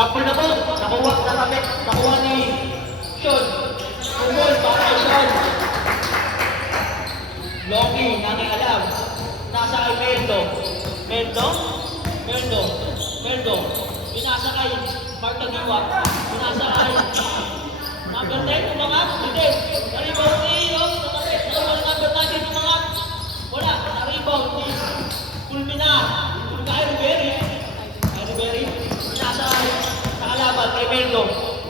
Double na po. Nakuha ni Sean. Tumol para kay Sean. Loki, nangialam. Nasa kay Meldo. Pinasa kay Marta Giwa. Pinasa kay number 10, umangat. Hindi. Na-rebound ni number 9, umangat. Wala. Na-rebound ni Kulmina. Kay Rubery. Pinasa sa kalaban kay Meldo.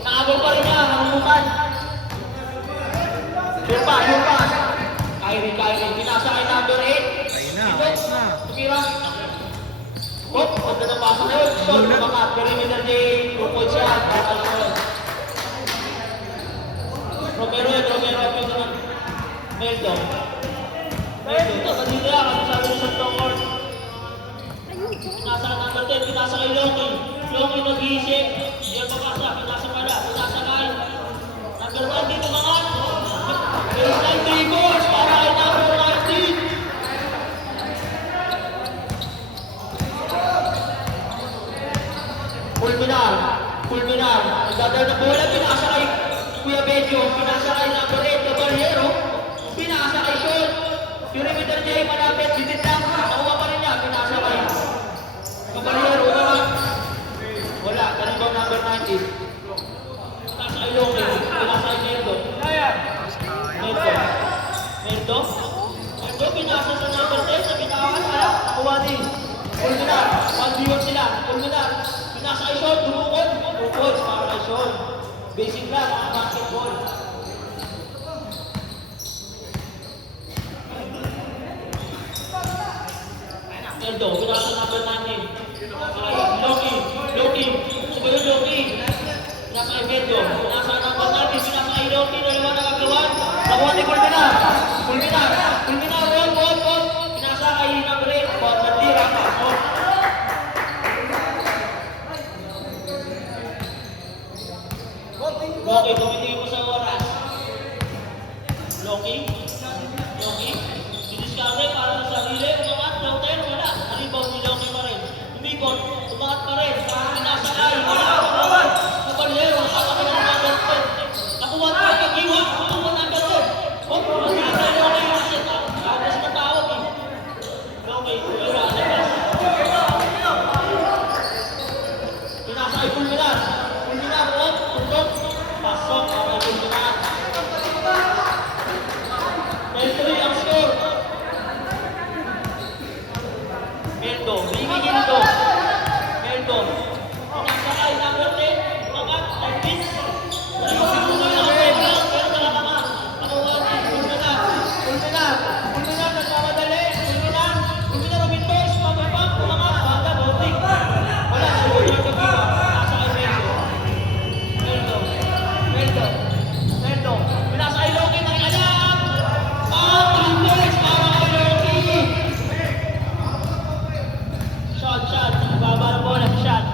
Nakabol pa rin niya. Nangungukan. Sure pass. Kyrie. Pinasa kay number 8. Ayos na. Tumira. Pagka ng pasa na yun. Sol, umangat. Perimeter J. 2 points siya. Romero. Apil naman. Meldo. Tapos dito yan. Ano sabi niyo sa front? Pinasa ka number 10. Pinasa kay Loki. Loki mag-iisip. Yan pagkasa. Pinasa kay number 1 dito mga. Baseline 3 goals para kay number 19. Fulminar. Nagdadal na bola. Pinasa kay Kuya Bejo. Pinasa kay number 8. Caballero. Pinasa kay Sean. Perimeter J. Malapit. Didit lang. Nakuha pa rin niya. Pinasa kay Caballero. Wala. Ganun ba number 19? Pinasa kay Loki. Pinasa kay Meldo. Pinasa sa number 10. Sa bitawas. Nakuha din. Fulminar. 1v1 sila. Fulminar. Pinasa kay Sean. Dumukod. 2 points para kay Sean. Basic lang. Ang basketball. Meldo. Pinasa sa number 19. Loki. Sabi yung Loki. Pinasa kay Meldo. Pinasa sa number 19. Pinasa kay Loki. Dalawa na kagawan. Nakuha ni Fulminar. Wall. Pinasa kay number 8. Bandira. Loki, tumitingin mo sa oras. Loki. Diniskarte para sa sarili. Umangat, Loki, wala. Naribaw ni Loki pa rin. Umikot, umangat pa rin. Pinasa kay Caballero. Nakuha pa kay Giwa. Nakuha na agad doon. Pinasa kay Loki. Tapos na tawag eh. Loki, wala. Pinasa kay Fulminar. Pasok ang Fulminar. Meldo ang score. Meldo. Pinasa kay number 10. Umangat. 10 pins. Ayusin mo na lang. Pero nakakama. Nakuha ni Fulminar. Nagmamadali. Fulminar umintos. Pababa. Umangat. Banda. Bonding. Wala. Siguro yung kabiwa. Pinasa kay Meldo. Pinasa kay Loki. Nakialam. 3 points para kay Loki. Shot. Baba ng bola. Shot.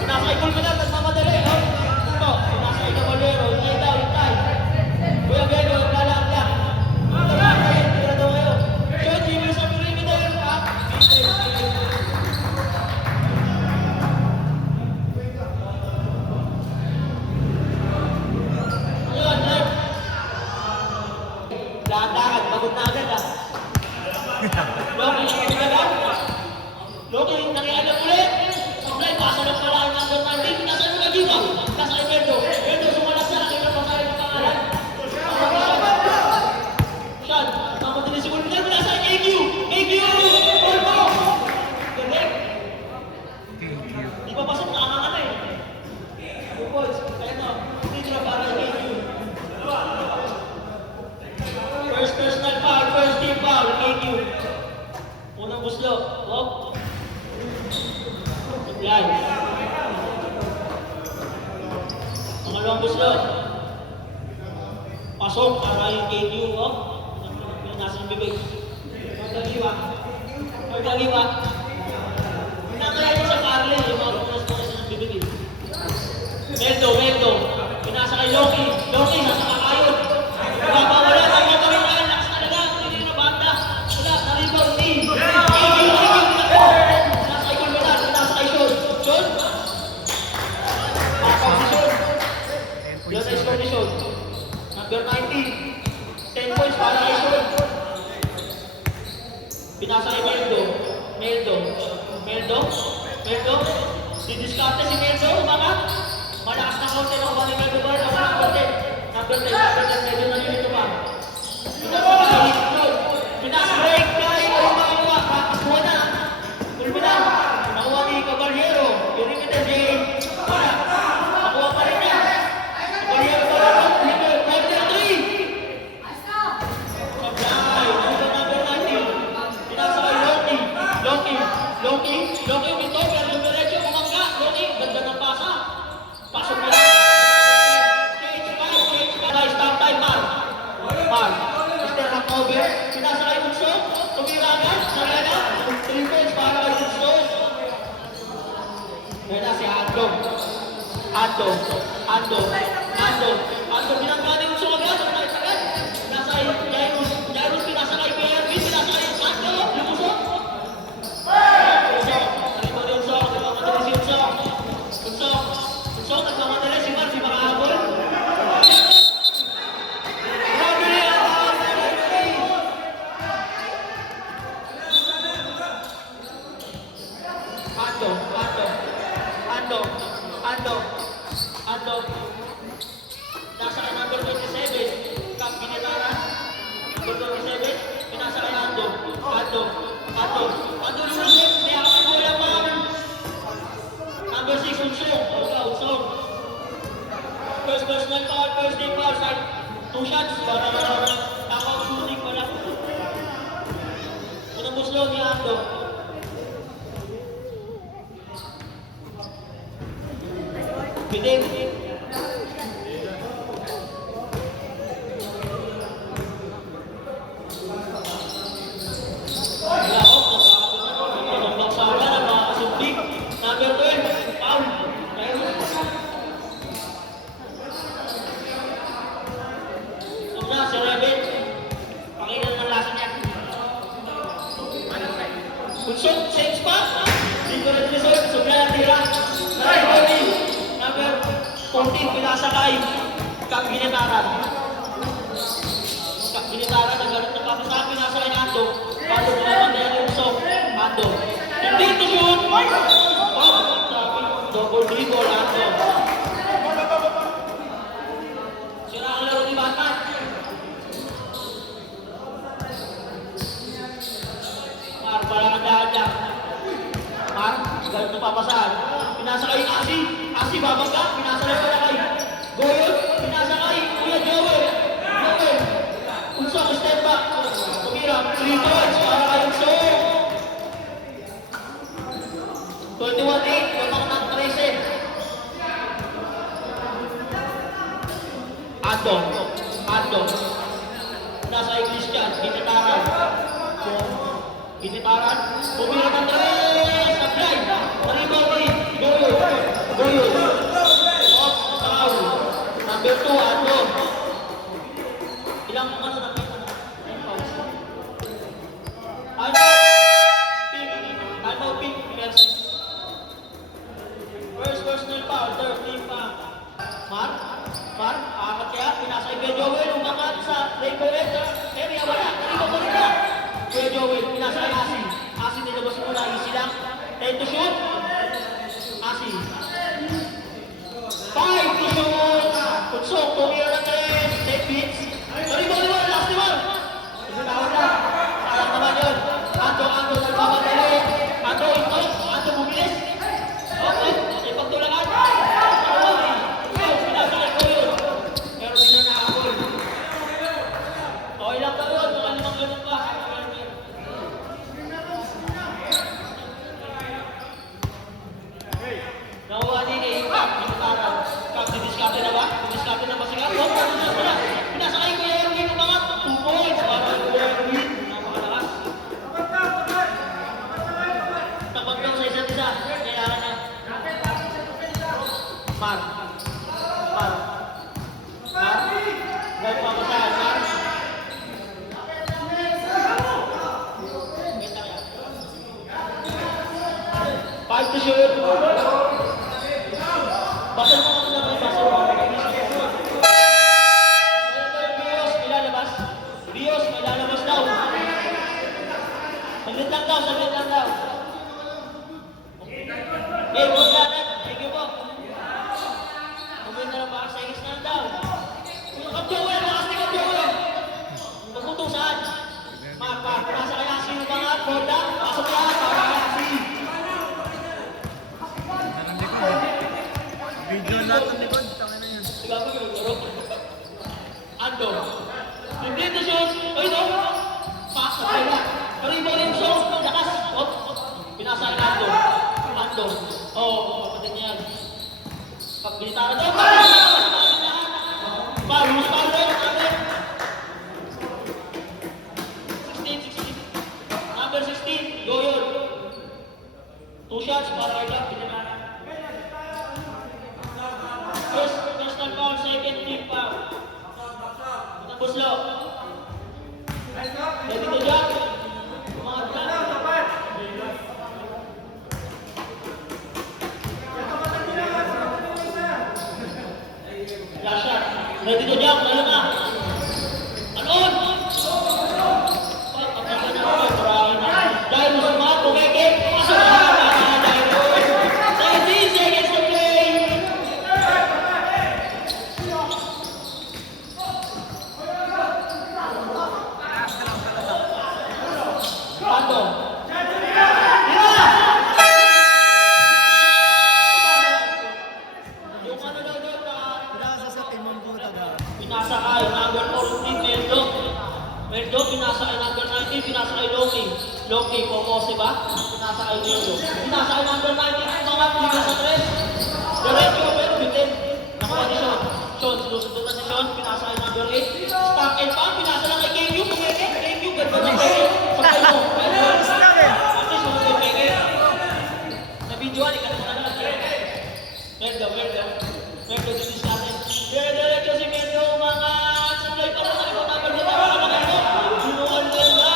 Pinasa kay Fulminar. Nagmamadali. Pinasa kay Caballero. Hintay. Kuya Beno. Naglalaan lang. Tira daw kayo. Shot. Jimmy sa perimeter. Dahan-dahan, pagod na agad ah. Loki, nakialam ulit. Supply, pasa ng pala ang number 19. Pinasa mo kay Giwa. Pinasa kay Meldo. Sumalat siya. Nakita pa kayo ng pangalan. Shot. Mamadali si Fulminar. Pinasa kay AQ. Olmo. Correct. Di pa pasok. Nakakana eh. 2 points. Kaya no. Hindi nila para kay AQ. First personal foul, first team foul, AQ. Unang buslo, Supply. Pangalawang buslo. Pasok para yung AQ, yung nasa bibig. Magdaliwa. Nakaya niya sa Carly, yung mga punas-punas ng bibig. Meldo. Pinasa kay Loki, nasa kakayon. Wala. Lakas talaga. Hindi na banda. Wala. Na-rebound team. Pinasa kay Fulminar. Pinasa kay Sean. Meldo. Meldo. Didiskarte si Meldo. Umangat. Malakas na counter ako ba ni Meldo ba? Number 10. Number 10. Medyo na yun ito ba? Pinasbreak kay Kumawa. Kakakuha na. Kulmina. Nakuha ni Caballero. Limited day. Wala. Nakuha pa rin niya. Caballero pa rin. Corner 3. Supply. Number 19. Pinasa kay Loki. Loki. Ito. Pero diretso. Umangga. Loki. Ganda ng pasa. Pasok niya. Guys, stop time. Mar. Mr. Hangover. Pinasa kay Bunso. Tumira agad. Sarena. 3 points para kay Bunso. Kaya si Ando. Binangga ni Bunso agad. Pinasa kay Jairus. Pinasa kay PRB. Pinasa kay Ando. Yung Bunso. Bunso. Nagmamadali si Mar. Si Makahabol. Ando. Nasa kay number 27. Kap Binetaran. Number 27. Pinasa kay Ando. Lulusip. May aking bola pa. Number 6, Unsong. First personal foul. First team foul. 2 shots. Para knockout shooting pala. Unang muslo ni Ando. Bitin. Number 12, foul. Si Rebel. Pakinggan ng lasa niya. Punsok, same spot. Dito rin resort. Sobra na tira. Number 14, pinasa kay Kap Binetaran. Nagalit na pati sa akin. Pinasa kay Ando. Ando, pinapandaya ng Unsok. Ando. Hindi ito shoot. Double dribble, Ando. Sira ang laro ni Batman. Mar, pala ang dahan. Mar, galit na papasahan. Pinasa kay Asi, babagka. Pinasa rin pala kay Goyon. Pinasa kay Kuya Joel. Unsok, step back. Tumira, 3 points para kay Unsok. 21-8, lamang ng 13. Ando. Nasa kay Christian, Binetaran. Tumira ng 3. Supply. Maribori. Goyon. Off. Foul. Number 2, Ando. Ilang ano na pink. First personal foul, third team foul. Mar, akat kaya, pinasa kay Kuya Joel, umangat sa labor area, wala, nalito ko rin na. Kuya Joel, pinasa kay Asi nilabas muna, easy lang. 10 to shoot. Asi. 5 to shoot. Punsok, tumira ng 3, 10 beats. Volleyball, last one. Ito tawag na. Sayang naman yun. Ando, nagmamadali. Ando, bumilis. May pagtulakan. Pinasa kay Goyon. Pero di na nakahabol. Okay lang daw yun. Baka namang ganun pa. Nakuha din kay Kap Binetaran. Kap, didiskarte na ba? Si Kap? Pinasa kay Kuya Erwin. Umangat. 2 points. Para kay Kuya Erwin. Napakalakas. Tapag lang sa isa't isa. Kailangan na. Mar. Dahil pamasahan, Mar. Five to shoot. Basal mo kami naman. Rios, may lalabas daw. Saglit lang daw. para kay Jack. Personal foul, second team foul. Tapos lo. Ready to Jack. Umangat ka. Last shot. Ready to Jack. Lalo na. Anon! Dahil mo sumahat, bumekit. Pasok na. 17 seconds to play. Pato. Yung ano daw doon pinasa kay number 14, Meldo. Meldo, pinasa kay number 19, pinasa kay Loki. Loki, Pomose ba? Pinasa kay Meldo. Pinasa kay number 19, mga piligan sa 3. Diretso, pero bitin. Nakuha ni Sean. Sean, sinusunod na si Sean, pinasa kay number 8. Stack and pound, pinasa lang kay KQ. Kumeke, KQ, ganda na KQ. Sakay mo. At least, sunod kay KQ. Sa videoan, ikat na lang. Meldo. Meldo, dinis natin. Diretso si Meldo, mga sablay pa rin sa likod number 8. Binuan nila.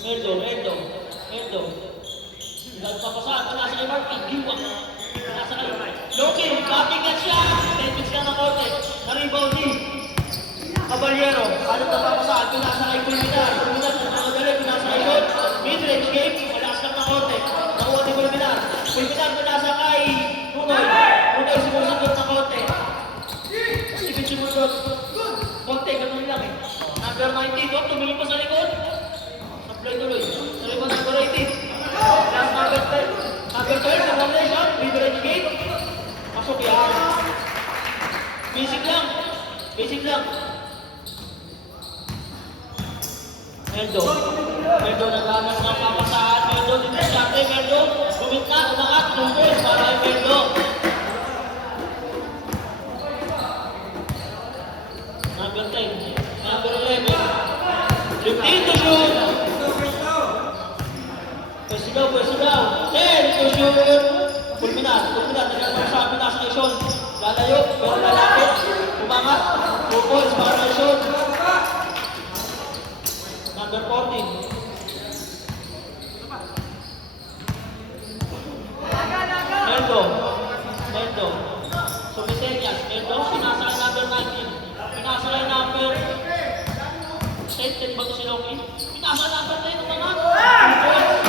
Meldo. Nagpapasahan pa nasa kay Mark Pagdiwa. Nasa kay Loki, kapigat siya. Tentis siya ng korte. Na-rebound ni Caballero. Ano napapasahan? Pinasa kay Pulminar. Pulminar sa nagadali. Pinasa kay Lod. Midrange game. Malakas lang ng korte. Nakuha ni Pulminar. Pulminar pinasa kay Nunoy. Nunoy sumusunod ng korte. Sipin sumunod. Korte, ganun lang eh. Number 19, tumingin pa sa likod. Sablay tuloy. Sa likod number 18. Last number 10. Number 12, the foundation, mid-range game. Pasok yan. Basic lang. Meldo naganas ng papasahan. Meldo, dito siya. Meldo, gumit na, umangat, tungkol para kay Meldo. Number 10. Number 11. 15 to shoot. Pwesto daw. 10 to shoot. Pulminar, nagkakaroon pinasa kay Sean. Lalayo, pero lalapit. Umangat. 2 points para kay Sean. Number 14. Meldo. Sumisenyas. Meldo, pinasa kay number 19. Pinasa kay number 10 ba ito si Loki? Pinasa number 10 umangat. 2 points.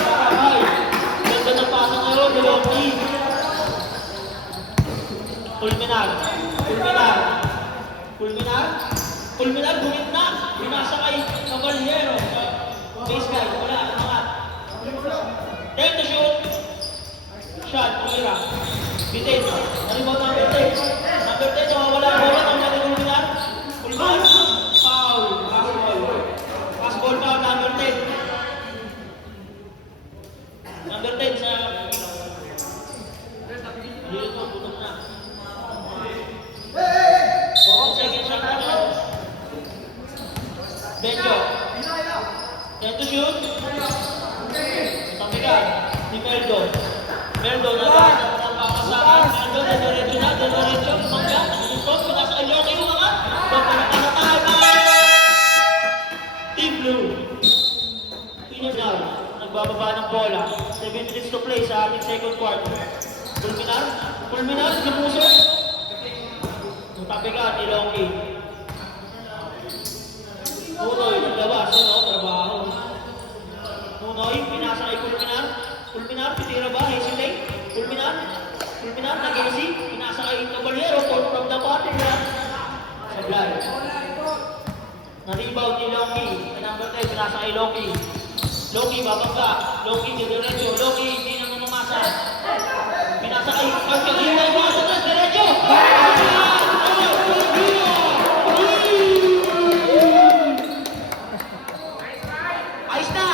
Ganda ng pasa ngayon ni Loki. Pulminar, gumit na. Pinasa kay Caballero. Base guy, wala, umangat. 10 to shoot. Shot, Pulira. Bitin. Nalibaw number 10. Number 10, nawawala ang bola. Ang natin Pulminar. Foul. Pass ball foul, number 10. Number 10 sa dito, tutok na. 4 seconds shot na lang. Benjo. 10 to shoot. Sabigan ni Meldo. Meldo nagkakaroon ng papasahan. Meldo na diretso. Mangga. Ito, pinasa kay Yoki yung mga. Team Blue. Pinagaw. Nagbababa ng bola. 7 minutes to play sa ating second quarter. Pulminar, lumusok. Ang tabigan ni Loki. Nunoy, naglabas. Trabaho. Nunoy, pinasa kay Pulminar. Pitira ba? Hesitate. Pulminar, nag-hesi. Pinasa kay Caballero. From the bottom. Sablay. Na-rebound ni Loki. Number 10, pinasa kay Loki. Loki, babangga. Loki, diretso. Loki, hindi naman umasa. Pinasa kay Pagkagiwa. Diretso! Ayos na!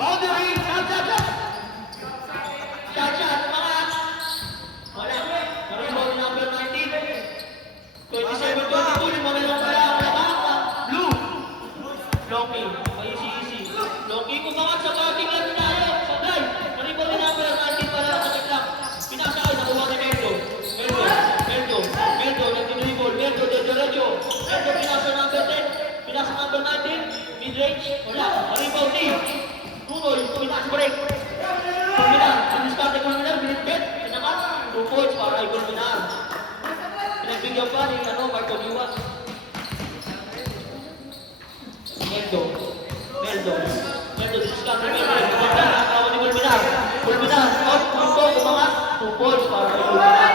Boundary! Shot! Wala. Na-rebound number 19. 27-22. Lima na lang pala. Blue. Loki. Easy. Loki kumangat sa parking lot tayo. Sabay. Naribo ni number 19 para sa kitla. Pinasa ay nakuha ni Meldo. Meldo, nag-dribble. Meldo, diretso. Meldo, pinasa number 10. Pinasa number 19. Mid-range. Wala. Naribo ni Tunoy. Pinasa break. Kulminar. Diskarte Kulminar. Binitbit. Pinakat. 2 points para ay Kulminar. Pinagbigyan pa ni Marco Diwan. Meldo, diskarte Meldo. Nakakawa ni Kulminar. Out. Kumangat. 2 points para ay Kulminar.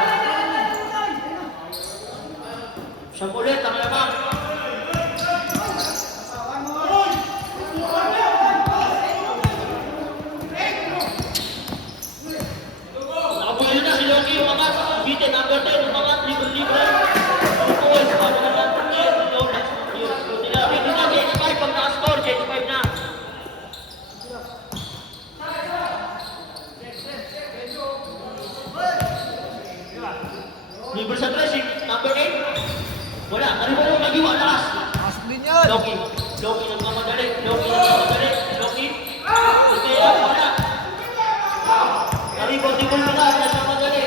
Siyang ulit ang lamang. Nakabuhay na si Loki, umangat. Bite, number 10, umangat. Libre. 2 points para ay Kulminar. Hindi na, change 5 pag naka-score. Change 5 na. Libre sa dressing, number 8. Wala, ano mo magiwa, lakas. Aslin yan! Loki nagmamadali. Kaya, wala. Naribot ni Kulminar, nagmamadali.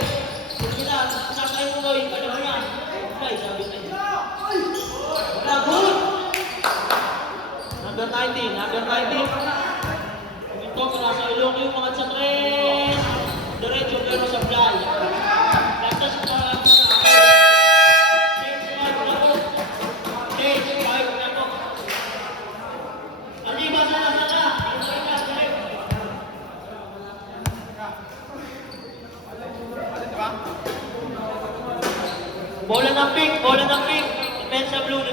Kulminar, nasa'y Tunoy, ano mo yan? Okay, sabi sa'yo. Wala, good. Number 19. Ito, nasa Loki, umangat sa 3. Diretso, pero sa fly. Lasta sa bola ng pink. Depensa blue.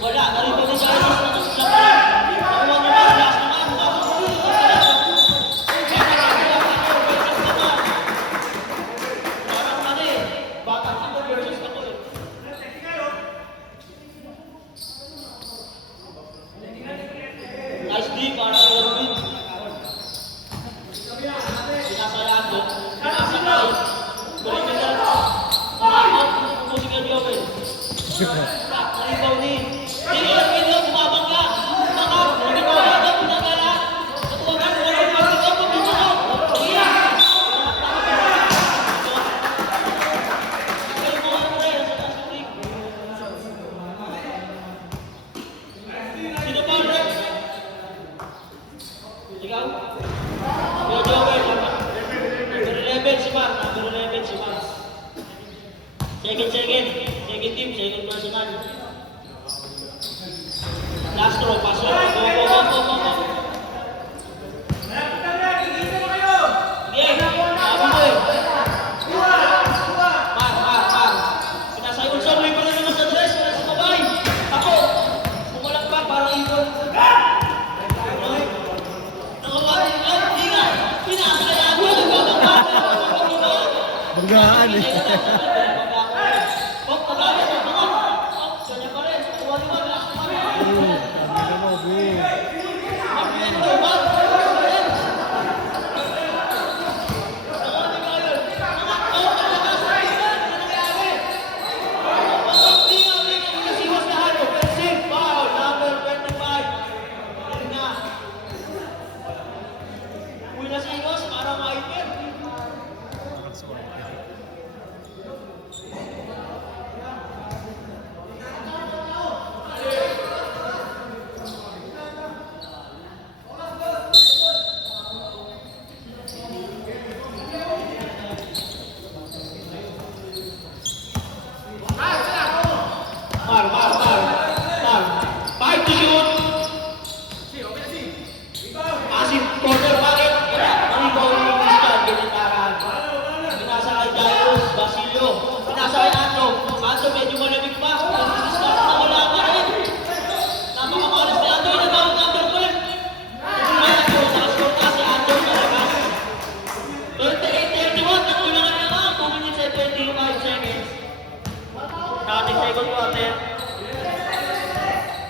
Wala, narito ni Jairus na nasusapan. Nakuha mo na, last naman. Parang ano eh, batang ako versus ako eh. Nice D para sa Robin. Pinasayaan doon. Pinasakay. Balik na lang. Musika ni Owen. Naribaw ni. Hindi bumabang ka. Hindi ko alam na pinagala. Natuwagan mo rin. Ito ko dito. Sino pa rin? Ikaw? Medyo okay. Number 11 si Mar. Second team, second personal. Last throw, pass throw. Go. Sige, sabi mo eh. Mar. Pinasayun sa uwi ko na naman sa dress. Wala sa kabay. Ako, kumalang pa, parang ikon. Nakawali nila, hindi nga. Pinasayaan mo, nagkakabay. Banggaan eh.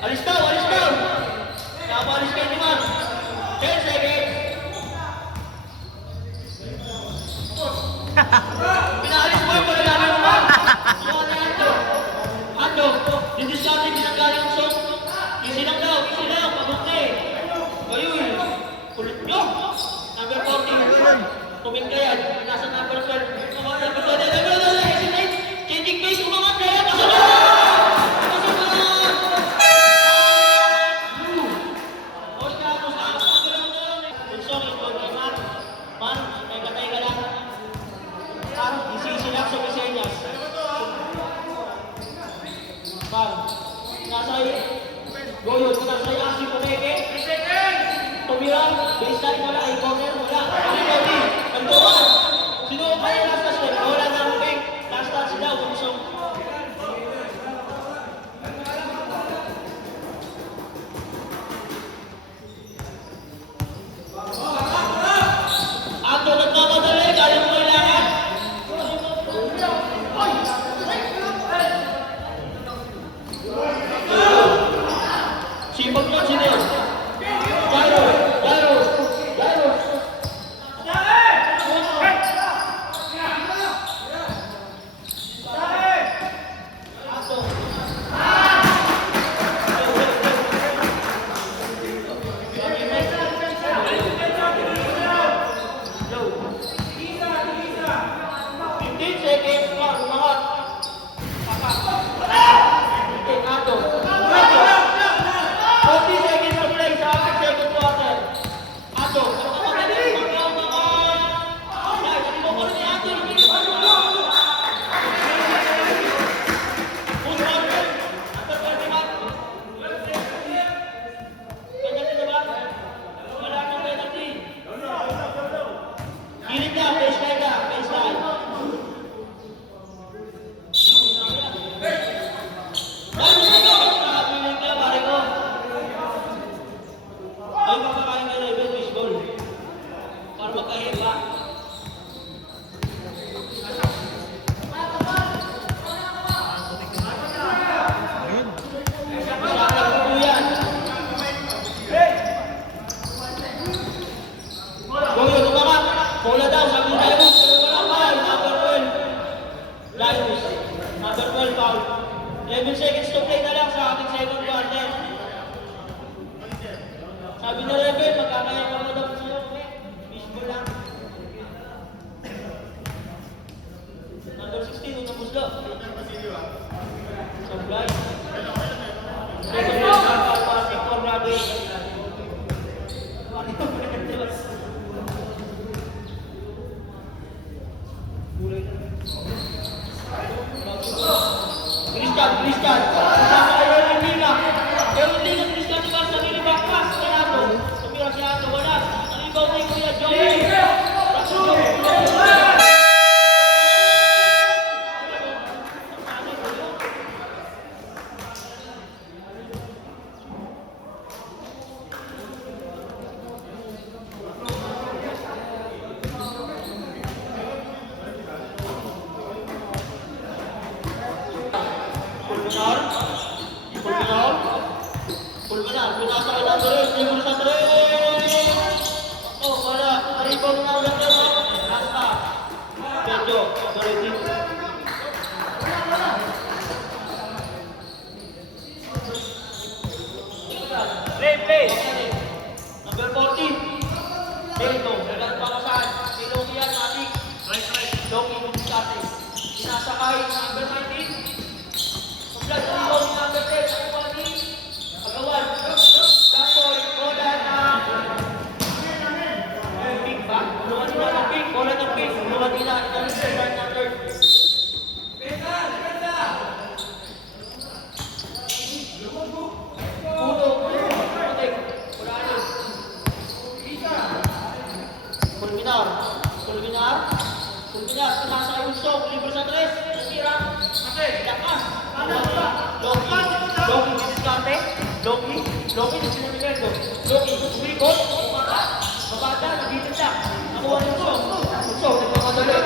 Alis daw! Nakapalis kayo naman! 10 seconds! Pinaalis mo yung pagkakami mo ba? Suwa ni Ando. Ando, hindi sa atin binangga yung song. Easy lang daw, pagod na eh. Kayo eh. Kulit nyo. Number 14. Tumit ka yan. Nasa number 12. Number 12. Easy na eh. Changing pace, umangat na yan. Pasok na! Pasok na! Song, ito kay Man. Man, teka lang. Isisi lang sa Meseñas. Bang, nasa Goyo, nasa Yasi Pomeke. Tumirang, baseline wala, i-corner wala. Everybody, nagtuwan. Sino ba yung last touch nila? Wala na ang pink. Last touch daw, Bunsong. Ando, nagmamadali, kaya mo kailangan. Sipag lang sila. Jairo. Sabi na Rebel, magkakaya pa mo daw sila. Baseball lang. Number 16, unang muslo. Sablay. Victor Rabi. Christian. Sama kayo ng Lina. Pero hindi ng Christian diba sa nilibaklas. Kaya ito, tumira siya ito. Wala. Nalibaw na yung Kuya Joey. Pulbenar, pinasa ka ng Torres, hindi mo sa Torres! Oh, wala, naribaw na ulit na mo. Hasta. Pedro, Torres. Play. Number 14. Dito, dalang pakasan. Si Loki yan, Matik. Loki, Mukisate. Pinasakay, number 19. Paglag, naribaw ni number 10. Pagawan, Kapoy, bola na pink ba? Bulungan nila ng pink, bola ng pink. Bulungan nila, inalis sa right ng third. Puno, putik, Purano. Pulminar, tumasa kay Wilson, libre sa tres, nasira, lakas, Loki, diskarte, Loki, disinimento, Loki, umikot, babada, nabitin siya, nakuha niyo Wilson, nagpapadali,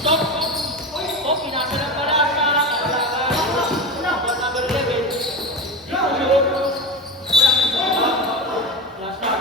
Stop, pinasa lang pala sa number 11, last shot.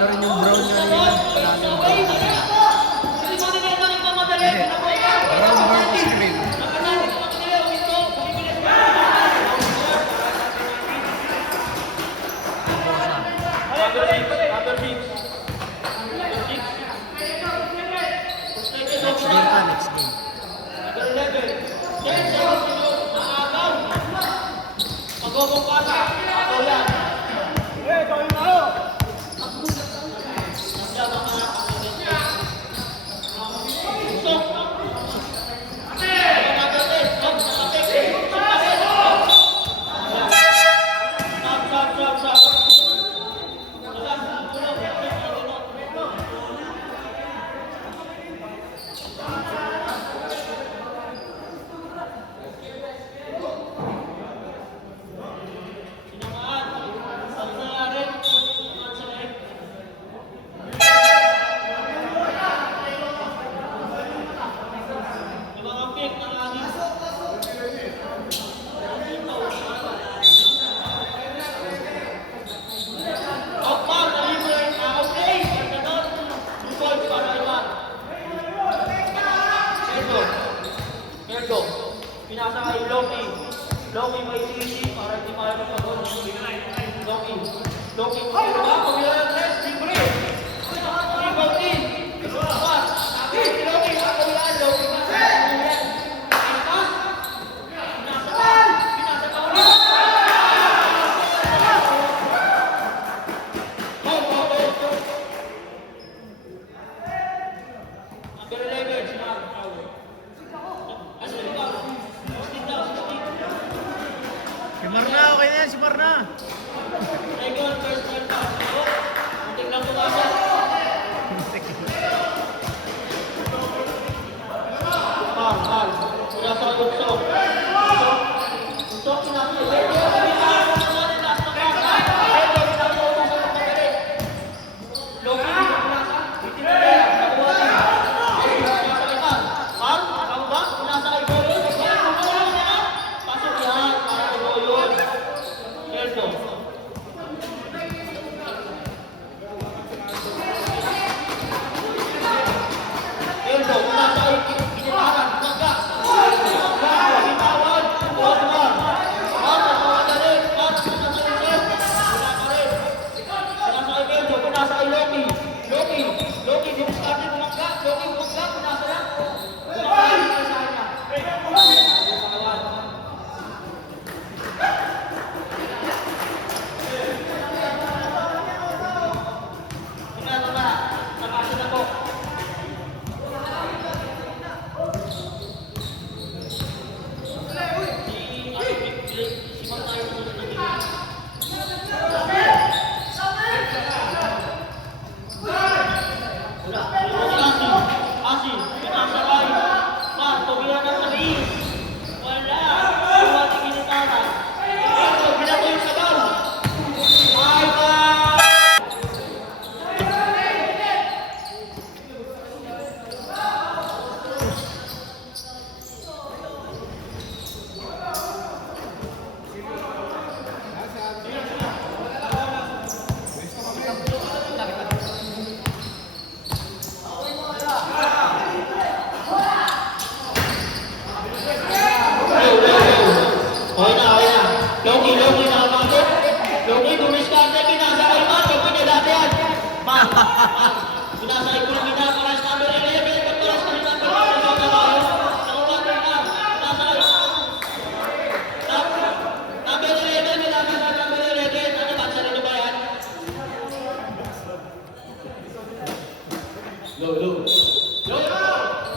Panalo rin yung brown kanina. Panalo yung brown. Brown versus green. Next game pa, next game. Magobong ka na. Ako yan. Pinasa kay Loki. Loki may sisi para hindi kaya ng pagod. Loki. Loki. Pumila ng tres. Libre. Libre din. Loki. Loki. Loki. Si Marna, okay na yan, si Marna.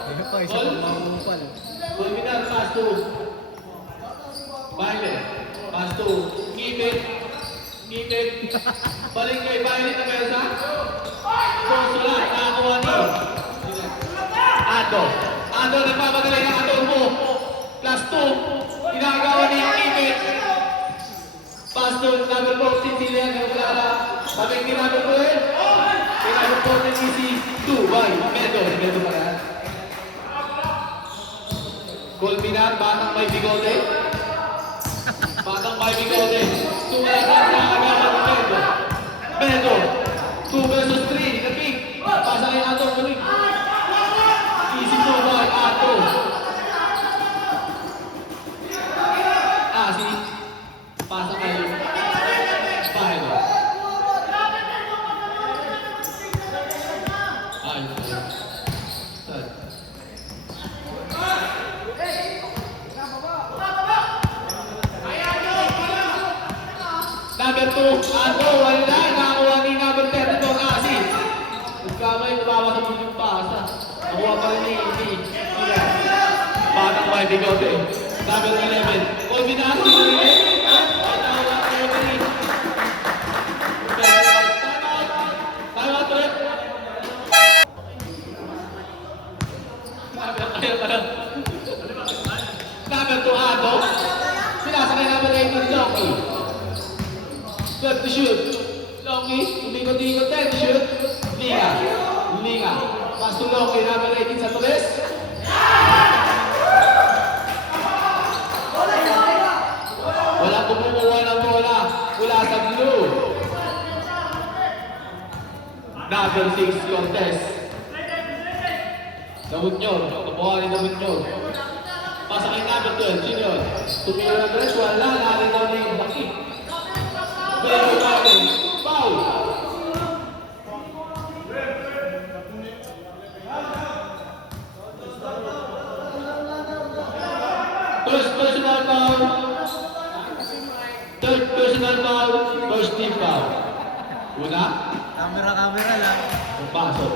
Ano pa, isa pang mahupal. Bulminar, pass to Baile. Pass to Ngipit. Ngipit. Balik kay Baile na Belsa. Consola, nakakuha ni Ado. Ado, nagpapagaling ang Ado mo. Plus 2. Ginagawa ni Ngipit. Pass to number 14 sila. Nagulala. Balik ni number 12. Number 14 si Dubai. Medo pa yan. Bulminar, batang may bigote. Batang may bigote. Tumalagat na agad ang Medo. 2 versus 3. Naging. Pasa kay Ato. Balik. Easy to by Ato. Si pasa kay Paolo. Number 2, Ato, wala, nakakuha ni number 10 ito, Asi. Kamay, nabawa sa yung pasa. Nakuha pa rin ni Batang by Bigote. Number 11, Colbinasi, number 2, Ato. Pinasa kay number 8 ng Loki. Left to shoot. Loki, umikot-ikot tayo to shoot. Liga. Pass to Loki, number 18 sa Torres. Wala kumukuha ng bola. Mula sa blue. Number 6 contest. Damunyor. Kabuha ni Damunyor. Pasa kay number 12, Junior. Tumira ng dress, wala. Narito na yung baki. Pero natin, foul. First personal foul. Third personal foul. First team foul. Una, Camera lang. pasok.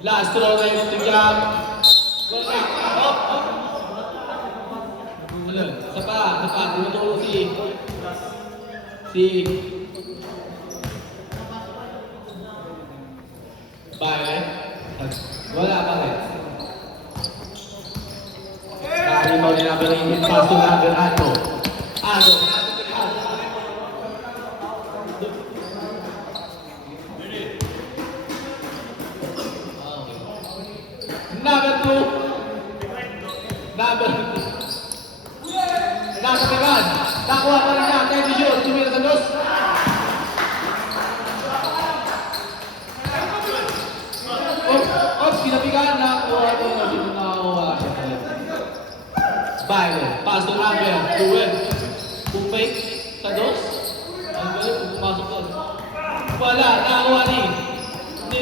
Last throw na yung tigam. Up. Ano? Sapa. Tinutulong si Bayan. Wala pa rin. Kalimaw ni number 18. Pass to number Ato. Number 2. Nasa Pigan. Nakuha pa rin niya. Kaya Dijur. Tumira sa dos. Pinapigan. Nakuha pa rin niya. Nakuha siya. Baile. Pass to number 2. Pumake sa dos. Ang galing. Pumasok doon. Wala. Nakuha ni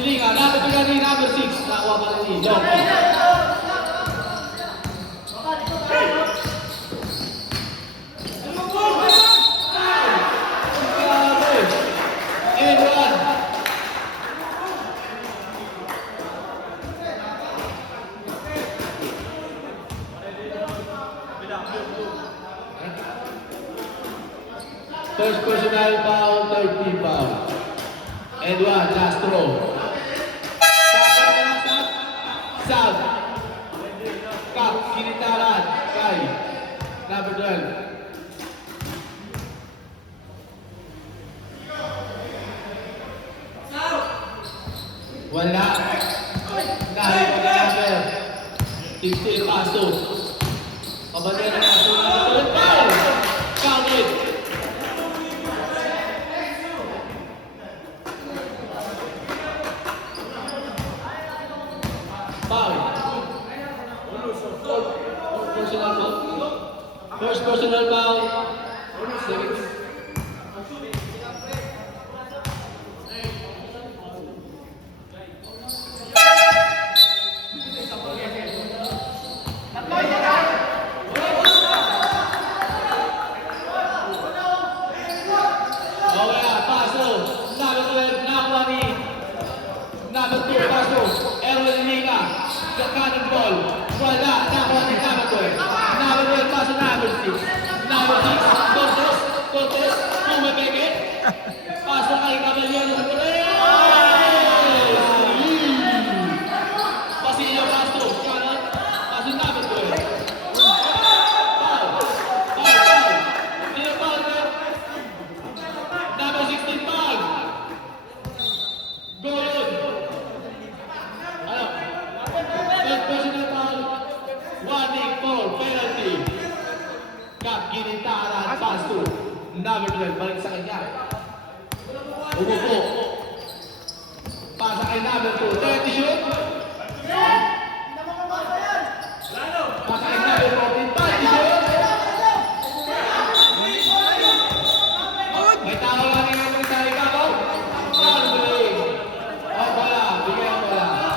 Linga. Napipigan ni number 6. Nakuha pa rin ni Jockey. First personal foul, third team foul. And one, last throw. South. Kap, Kinitaran, Kai. Number 12. Wala. Dahil wala number. Team still pass to. Pabalik na pass to. Foul! Counted. First personal foul. Second. Number 2, paso. Erwin Liga. The cutting ball. Wala. Nakuha ni number 12. Number 12, paso number 6. Number 6, Cortez. Ginintaran, pass to number 12, balik sa kanya. Umupo. Pasa kay number 2, 30 shoot. Pasa kay number 14, 30 shoot. May tao lang yung sa ikaw. Gambling. Oh, wala. Bigyan mo wala.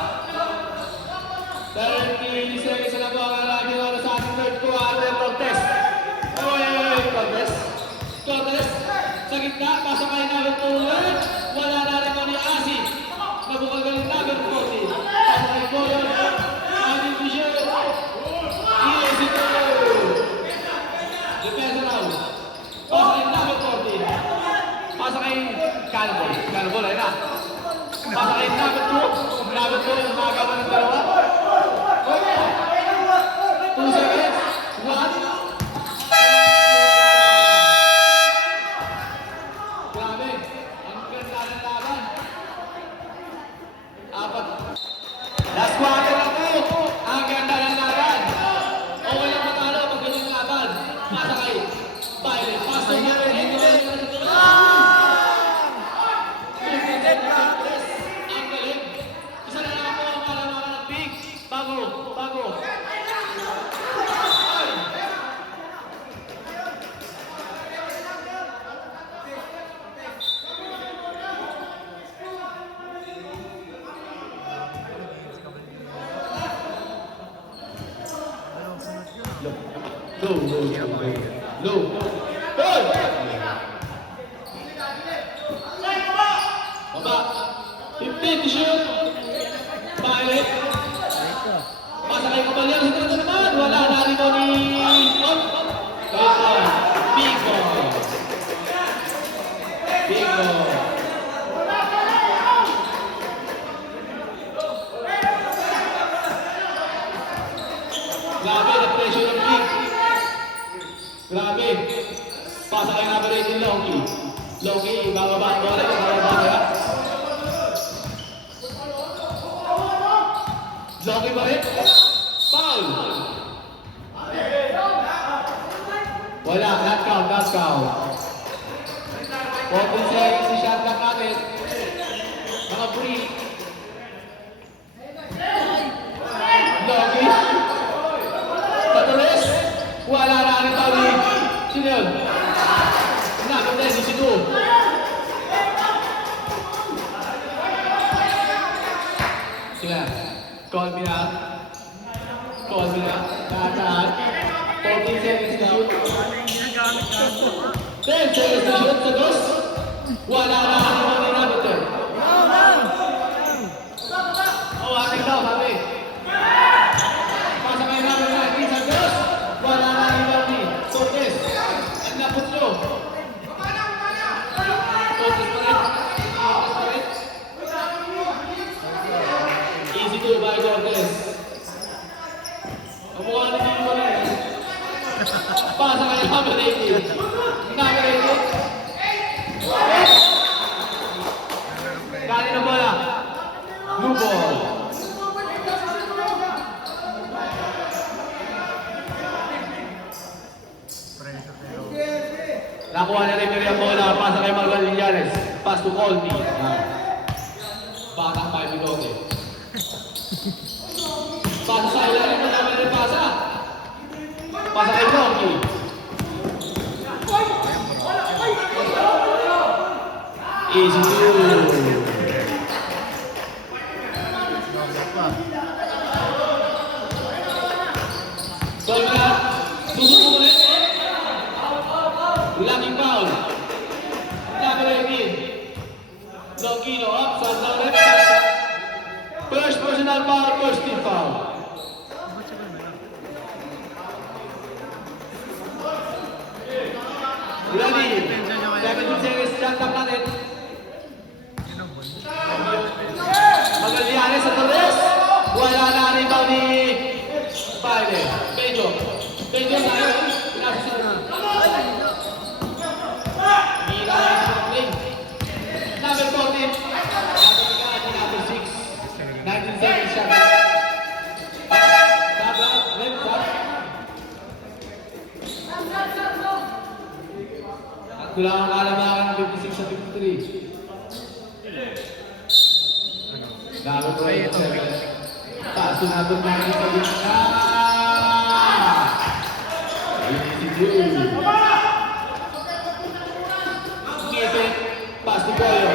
30 seconds na po ang lagi na sa ating third quarter contest. Contest. Contest. Sa gitna, pasa kay number 2. Wala na rin mo ni Asi. Nabukal galing number 14. Pasa kay Goyo. Ating t-shirt. Easy to. Defense round. Pasa kay number 14. Pasa kay Calvol. Calvol, ayun na. Pasa kay number 2. Number 2 yung magawa ng dalawa. 2 seconds. 1. Grabe. Ang ganda ng laban. 4. Last quarter na po. Ang ganda ng laban. Okay lang matalo pag ganyan laban. Pasa kay Violet. Pasa kay Violet. Ang galing. Isa na lang ako ang kalamakan ng big. Bago. Low. Good! Baba. 15 to shoot. Violet. Pasa kay Caballero. Sa trito naman. Wala. Narito ni... Bigo. Grabe. Na-pressure ng big. Grabe. Pasa kay number 18, Loki. Loki, bababa ang bola. Loki pa rin. Foul. Wala, not count. 14 seconds si shot clock natin. Mga free. Loki. Tatulis. Wala na rin tawag. Sino yun? Nakapagay si Sido. Sino yan? Call me out. Lahat. 14 seconds na shoot. 10 seconds na shoot. Sagos. Wala na rin tawag ni Nabuter. Oh, ating daw, sabi. Pasa kay number 19, Sagos. Wala na rin tawag ni Cortez. Ang napot nyo. Cortez pa rin. Easy to by Cortez. Ang mukha na dito mo rin. Pasa kay number 18. Number 18. Kali na bola. Blue ball. Nakuha na rin ang bola. Pasa kay Margal Lillanes. Pass to Colby. Batang 5 bigote. Pasa sa ilalim na naman rin pasa. Pasa kay Rocky. Easy to. Solga. Susunod ulit. Laking foul. Number 18. Longino up sa left. First personal foul, first team foul. Ready. 17 seconds, shot clock natin. Magallanes sa Torres. Wala na rin daw ni Paile. Pedro sa akin. Pinasa na. Mira sa play. Number 14. Number 6. 19 seconds shot. Left. Wala kang kalamakan ng 56 sa 53. Gamit ko Ay, yung ito. 7. Sunabot na rin sa gitna. Easy two. Ngipin. Pass to Goyo.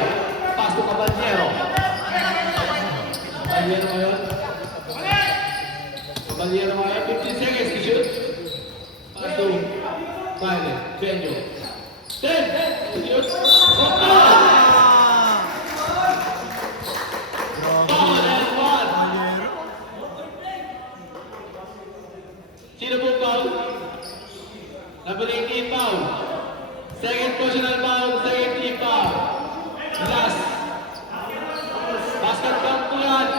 Pass to Caballero. Caballero ngayon. Caballero ngayon. 15 seconds to shoot. Pass to Violet. Benyo. 10. To shoot. Foul and one. Sino po foul? Number 18 foul. Second personal foul, second team foul. Last. Basket count po yan.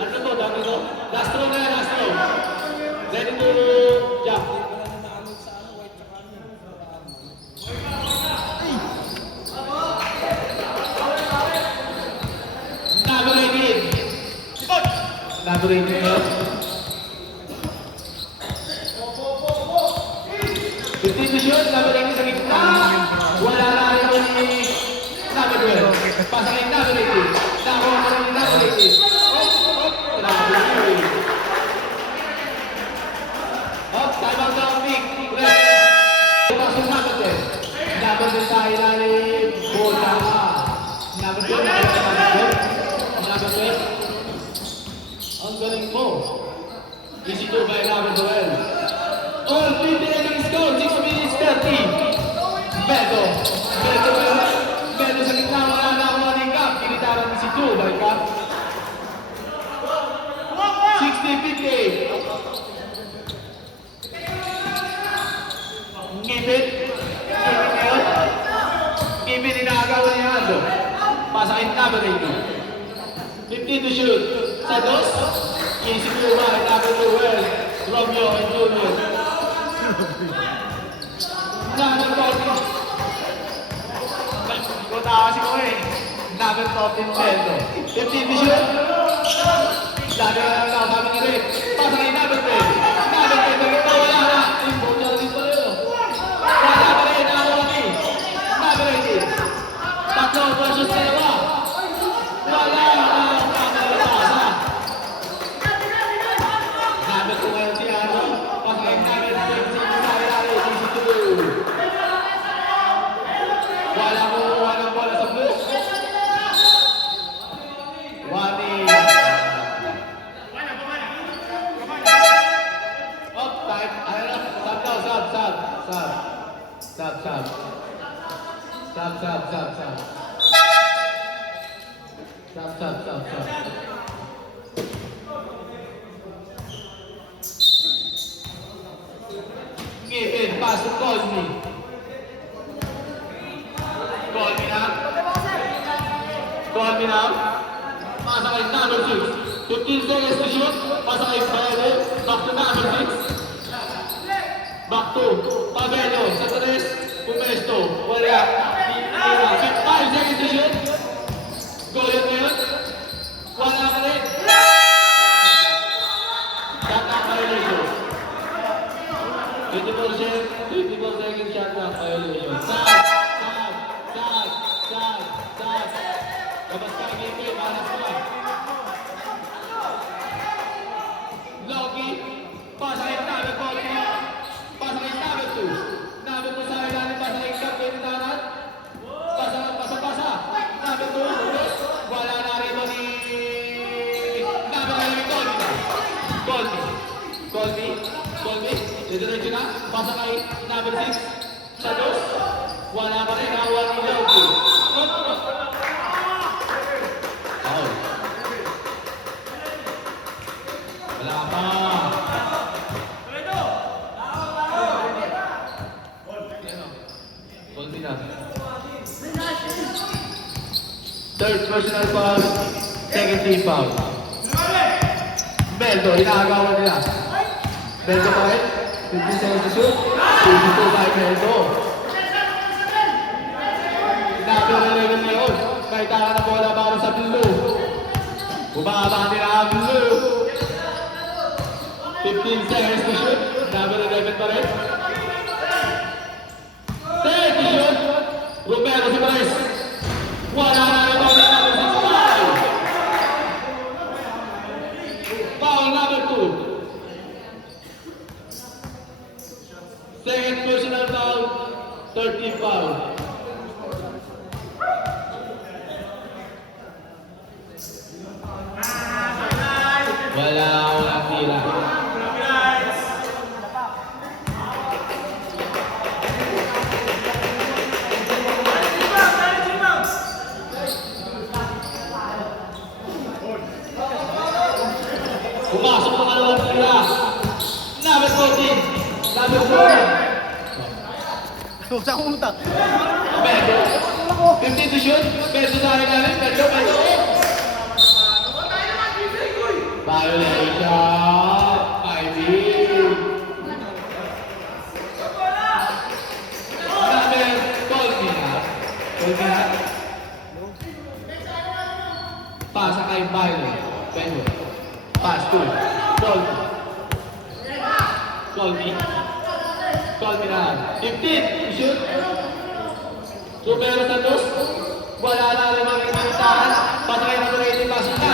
Ano po, dami ko? Last throw na yan, last throw. Ready to jump. Number 18. Number 18 yun. 15 to shoot, number 18 sa gitna. Wala na rin ako ni number 12. Pasa kay number 18. Nakuha ko rin yung number 18. Number 18. Time out down, Vic. Pasok number 10. Number 10 sa ilalim. Bola ka. Number 12. Number 12. Ang galing mo. Easy to by number 12. All 50 remaining score, 6 minutes 30. Beto sa gitna, wala na ako running cap. Kinitaran si 2, by cap. 60-58. Ngipin ngayon. Ngipin inaagawan ni Aldo. Pasakin number 18. 15 to shoot. Sa dos. Easy to by number 12. Romeo and Junior. Number 14. Tawa kasi ko eh. Number 14 Beldo. 15 to shoot. Lagi na lang nakasama ni Rick. Pasa kay number 10. Number 10. Wala na. Imbote na rin pala yun. Wala pa rin. Nakakuha ni. Number 18. Tatlo versus dalawa. Wala na. Pasa. Number 2 ngayon si Aaron. Pasa kay number 10. Easy to do. Wala kukuha ng bola sa blue. Wani. Up, time. Ano na? Sub daw, sub. Sub. Give it, pass to Cosme. Cosme na. Pasa kay number 6. 15 seconds to shoot. Pasa kay Pabelo. Back to number 6. Back to Pabelo. Sa 3. Pumesto. Wala. 5 seconds to shoot. Goal yun ngayon. Wala ka rin. Shot clock violation. 24 seconds shot clock violation. Sab. Labas ka, Ngipin. Malas ka. Loki. Pasa kay number 40. Pasa kay number 2. Number 2 sa ilalim. Pasa kay Captain Taran. Pasa. Number 2. Wala na rin mo ni... Number 11, Colby. Didiretso na. Pasa kay number 6. Sa dos. Wala pa rin. Nakuha ni Loki. Wala pa. Colby na. Third personal foul. Second team foul. Beldo, inaagawan nila. Beldo pa rin. 15 seconds to shoot. 22 by Beldo. Number 11 ngayon. May taka na bola para sa blue. Bumaba nila ang blue. 15 seconds to shoot. Number 11 pa rin. 30 shoot. Second personal foul, 13 foul. Walang tira. Pumasok ang dalawang tira. Number 14. Number 14. Huwag sa akong utak. Pedro. 15 to shoot. Pedro sa akin namin. Pedro. Violation. ID. Number 12. Pasa kay Violet. Pedro. Pass to Colby. Colby na. 15. Shoot. Supero Santos. Wala na rin mga imanitahan. Pasakay na rin yung pasok na.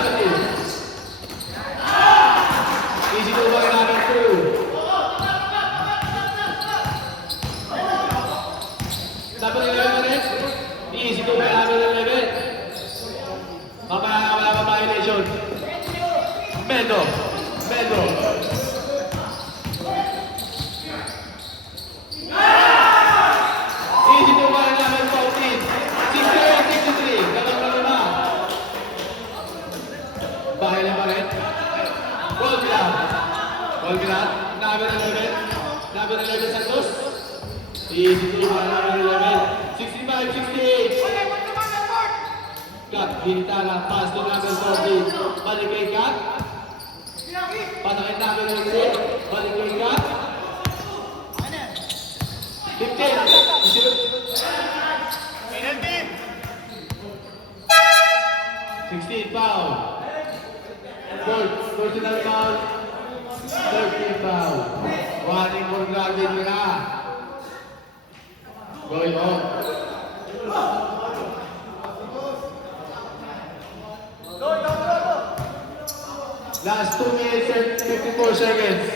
Easy to go namin through. Dapat nilawin rin. Easy to go namin ng level. Mamaya na wala pa violation. Mendo. Easy to go namin 14. 61-63. Galang na. Bahay na pa rin. Goal Pilar. Number 11 Santos. Easy to go namin 11. 65-68. Cut. Bintana. Pass to number 40. Balik kay Cut. Pasakit namin ng ito. Balik kay Cut. 15. Shoot. 16 foul. Personal foul. 13 foul. Warning for garbage na. Going on. Last 2 minutes and 54 seconds.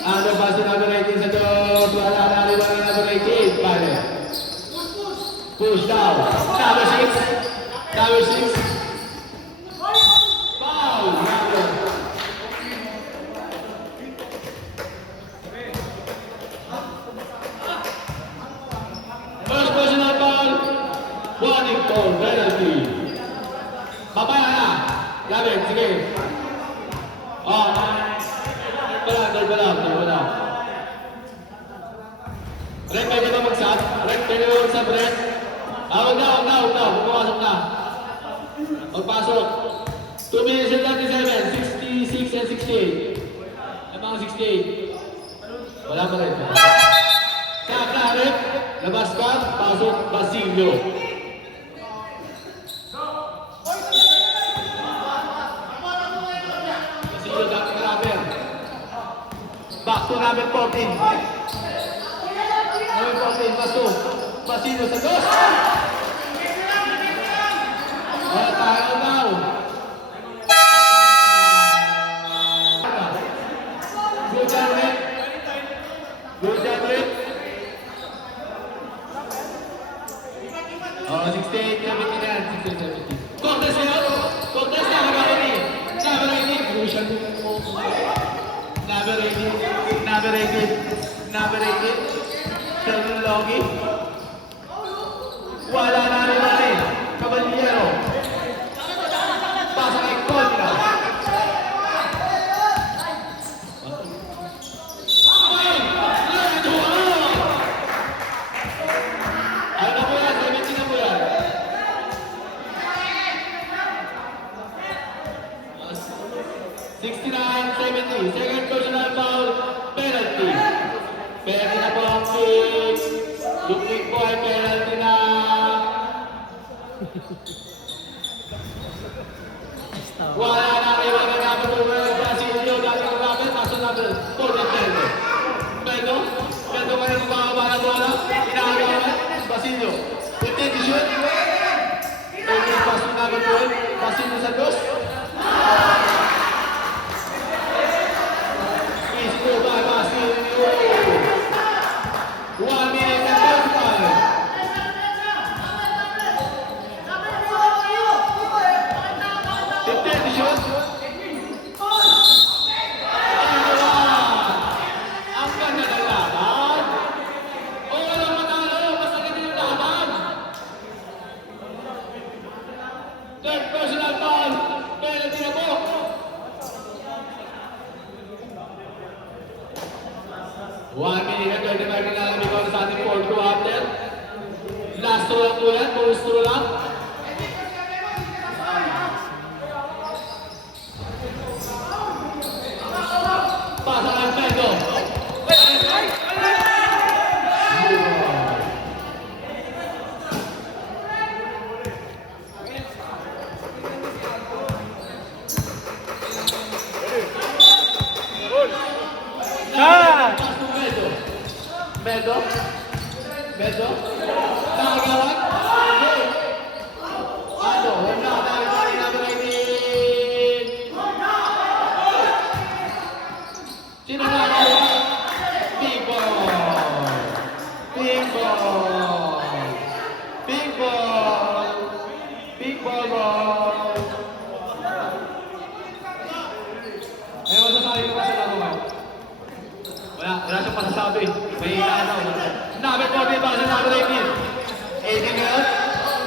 Ano ba si number 18 sa Diyos? Wala na rin wala number 18. Pare. Push down. Number 6. Foul. Number. First personal foul. Warning for penalty. Papaya na. Gabi, sige. Wala. Red, pwede ba mag-sat? Red, pwede ba mag-sat, Red? Huwag na. Pupapasok na. Magpasok. 2 minutes and 37. 66 and 68. Ay, mga 68. Wala pa rin. Saan na, Red? Labas ka. Pasok. Basilio. Dati grabber. Back to number 14. Number 14, paso. Basilio sa dos. Wala tayo now. Good job, Rick. Oh, 68, 70 na. 68, 70. Contest na yun. Contest na kagawin. Number 18. Sheldon Logie. Wala na rin. Caballero. Pasa kay Contra. Ano na po yan? 17 na po yan. 69-70. Second personal foul. Penalty. Penalty na po ang kick. Yung kick po ay penalty na. Wala na rin wala na po po Basilio. Dati ang rapid. Kaso natin. Tornet Pedro. Pedro ka rin bumababa na bola. Inagawan. Basilio. 15 to shoot. 15 pass to number 12. Sino sa dos? Easy to by Basilio. 1 minute and 35. Ang ganda ng laban. O walang matalo, basta ganyan yung laban. Third personal foul, penalty na po. One minute and 35 na lang ikaw sa ating fourth quarter. Last two lang po yan, bonus two lang. Pasa kay Pedro. Shot! Pedro. Pedro. Nakagawan. Hey. Ano? Wala. Nakagawan na number 19. Sino nakagawan? Big ball. Big ball. Big ball. Big ball ball. Ayaw masasabi ko pa sa laro mo. Wala siyang pasasabi. May inaano. Number 40 ba sa number 18? 18 ngayon?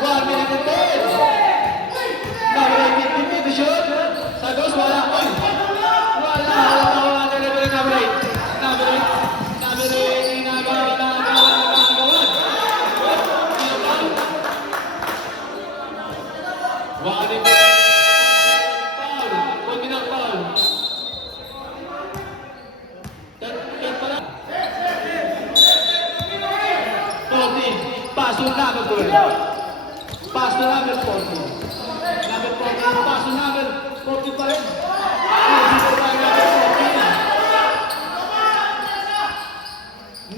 1 minute and 10. Number 18, Timmy, the shoot. Sa dos, wala. Uy! Wala. Wala natin number 8. Number 8. Number 8. Inagawan. One in the foul. Huwag ng foul. Paso number 12. Paso number 40. Number 40. Paso number 40 pa rin.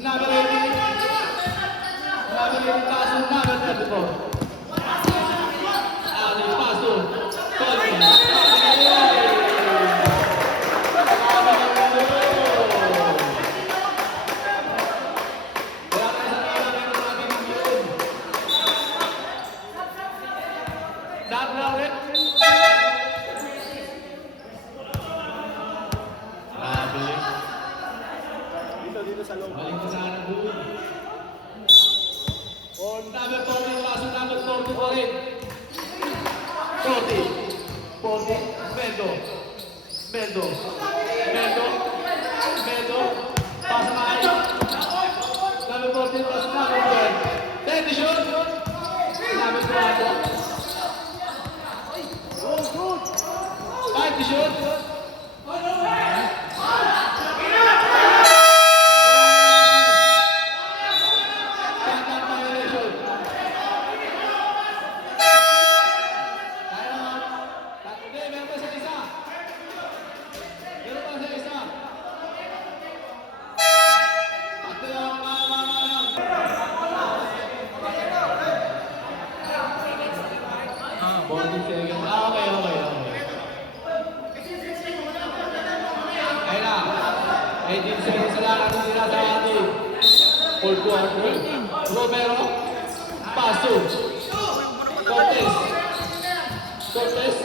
Number 18. Number 18. Paso number 34. Paso. 40, Mendo, pasa kay number 14 was number 12. Then the shoot, number 12. Fight the shoot. Romero, Paso, Cortez, Cortez,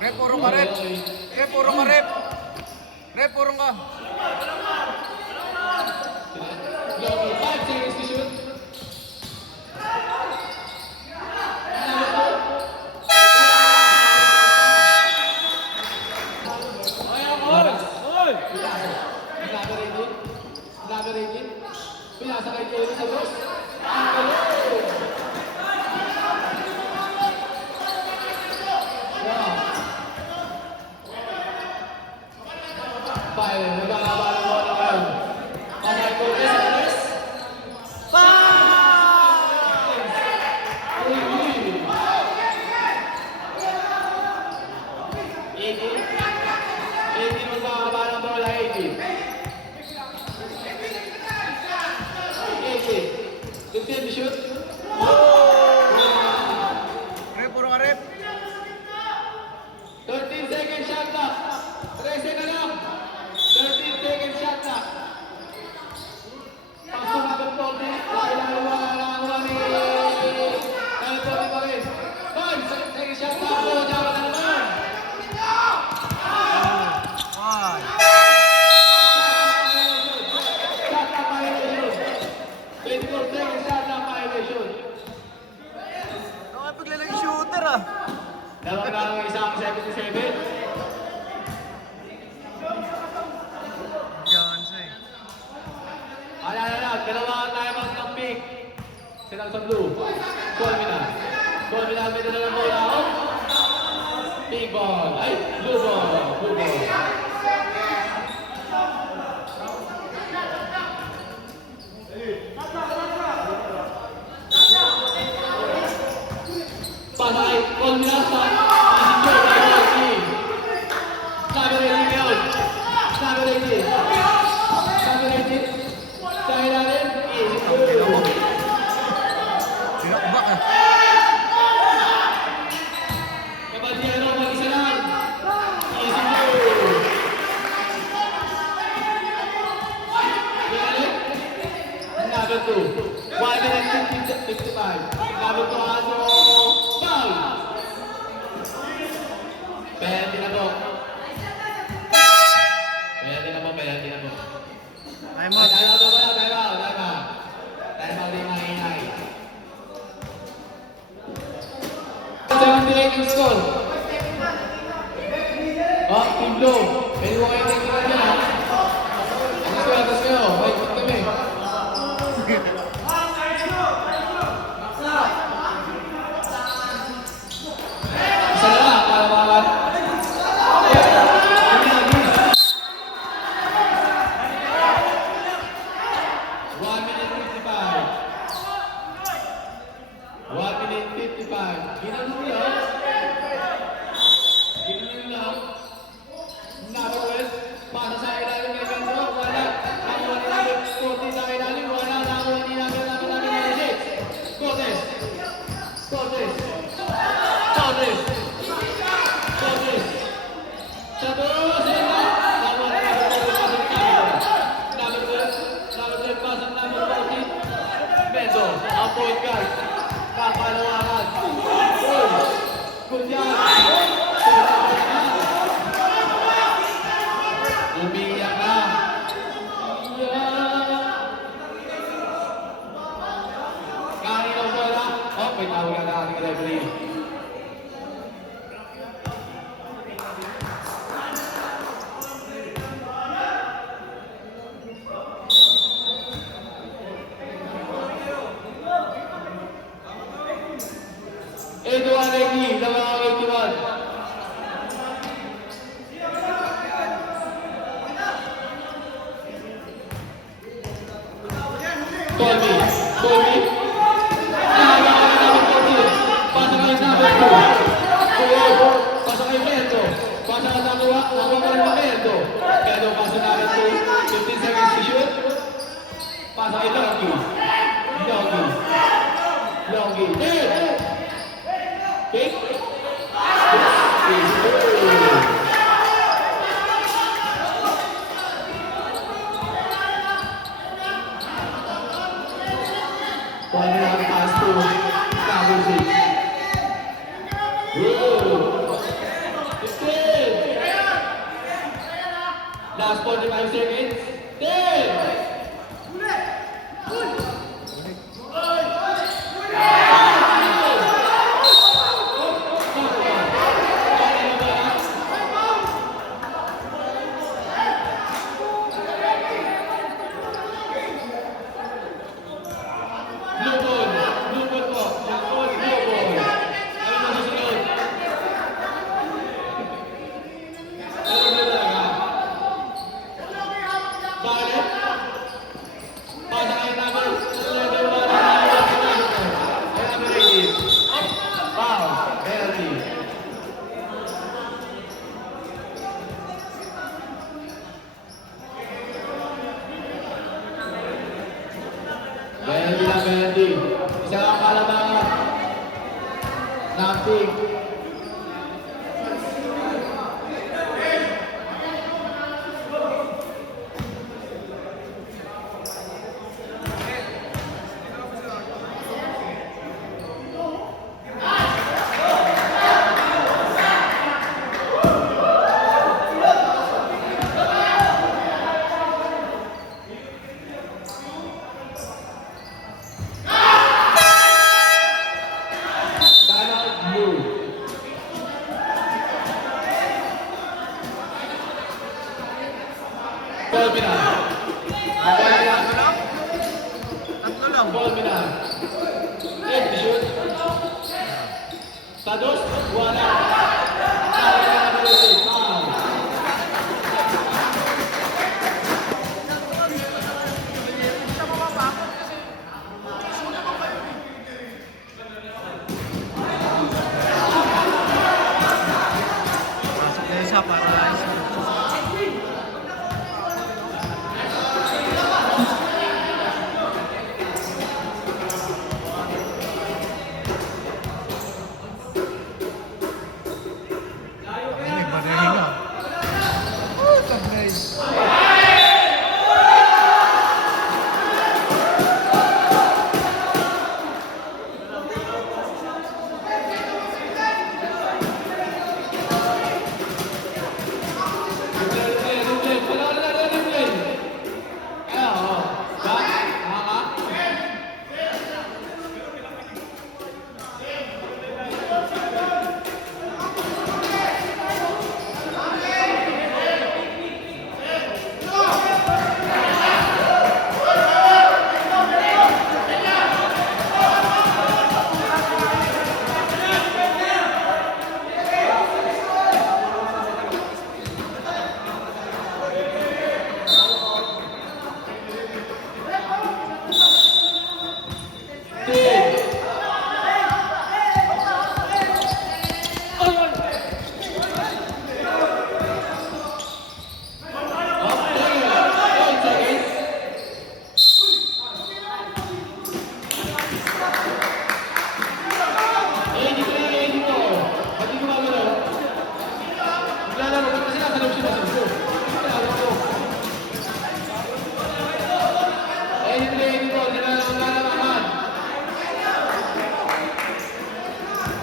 Rep, puro ka rep. Rep, puro ka rep. Rep, puro ka. Yogi, 5 seconds to shoot. Pinasa kay Jerry sa boss. Fire, nagkakabalan mo na kayo. Dalawa tayo ng pick. Silang sa blue. 12 minutes. 12 minutes, may dala ng bola. Oh. Big ball. Ay, blue ball. Blue ball. Pasay, 12 minutes pa. Sabi rin yun. Sabi rin yun. Sabi rin yun. Sabi natin, easy goal. Tinakbak eh. Kabadiyano, mag-isa lang. Easy goal. Galit. Number 2. 1 minute 55. Number 2, Aso. Foul. Penalty na po. Penalty na po, penalty na po. Time out. Time out ba? Time out, time out. Time out din maingay. 78 yung score. Oh, Team Blue. Pwede mo kayo tingnan dyan, ha? Atas kayo. May ikot kami. Isa na lang, para makakat. 1 minute 55. 1 minute 55. Ginanong lang. Ginanong lang. Nakuwes. Pasa sa ilalim ng Bento. Wala. Nakuha ni namin. Corte sa ilalim. Wala. Nakuha ni namin. Cortes. Cortes. Cortes. Cortes. Satu. Sila. Nakuha ni namin. Number 12. Pasang number 14. Bento. Ang point guard. Kapalawakan. Kunyan. Umiyak na. Kanin ang bola. Oh, may tawag na ating referee. Eduan Egi, Dawang 81. Colby. Pasa kay number 2. Pasa kay Bento. Pasa kay nakuha ka rin ng Bento. Bento, pasa namin 2. 15 seconds to shoot. Pasa kay Longy. Kick. One minute pass to Cabo 6. Last 45 seconds. 10. Bendy. Isa ang kalamangan. Nothing. Blue. Sa dos, wala. Sabi na number 18. Foul. Pasok na isa para isa. Ay, banahin na. Tablay. Replay. Wala na replay. Kaya, oh. Ba? Aha.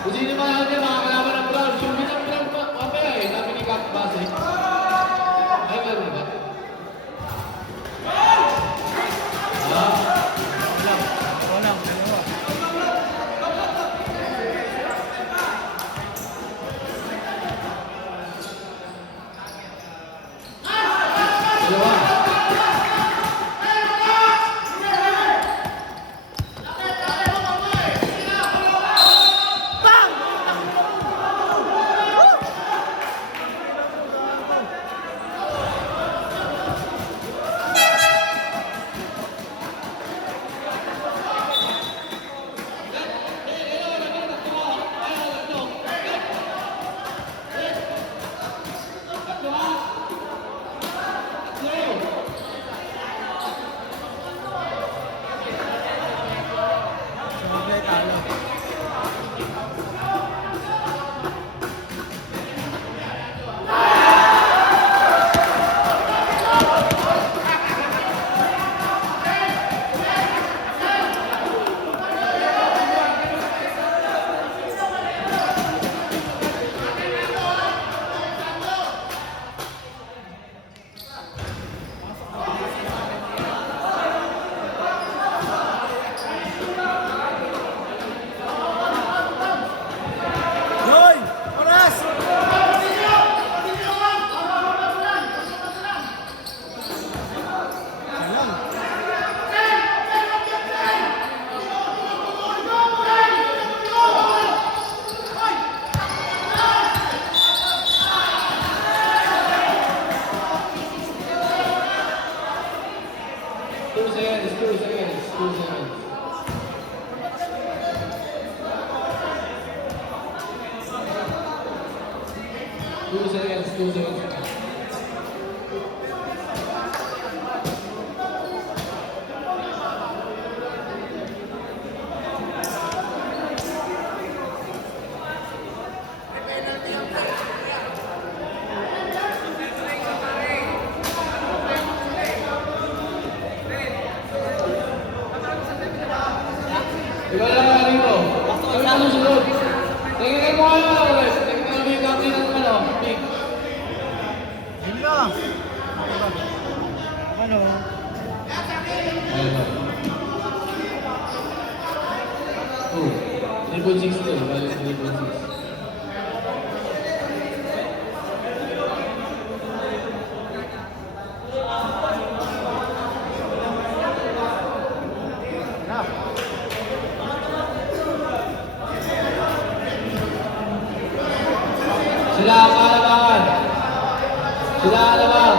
Kung sino man natin mga kalaban ng Browns, yung pinang mamaya eh, sabi ni Cap Base. Ay, meron ba? Wala, dalawa. Dalawa. Tablay tayo. Hoy! Oras! Ayan. Two seconds. 2 seconds. Iba na lang rito. Kami na susunod. Tingnan mo kayo ulit. Tingnan mo yung kapti ng big. Yun lang. Ano? Ayun. 3.6 to. Balik 3.6. Enough. Dalawa.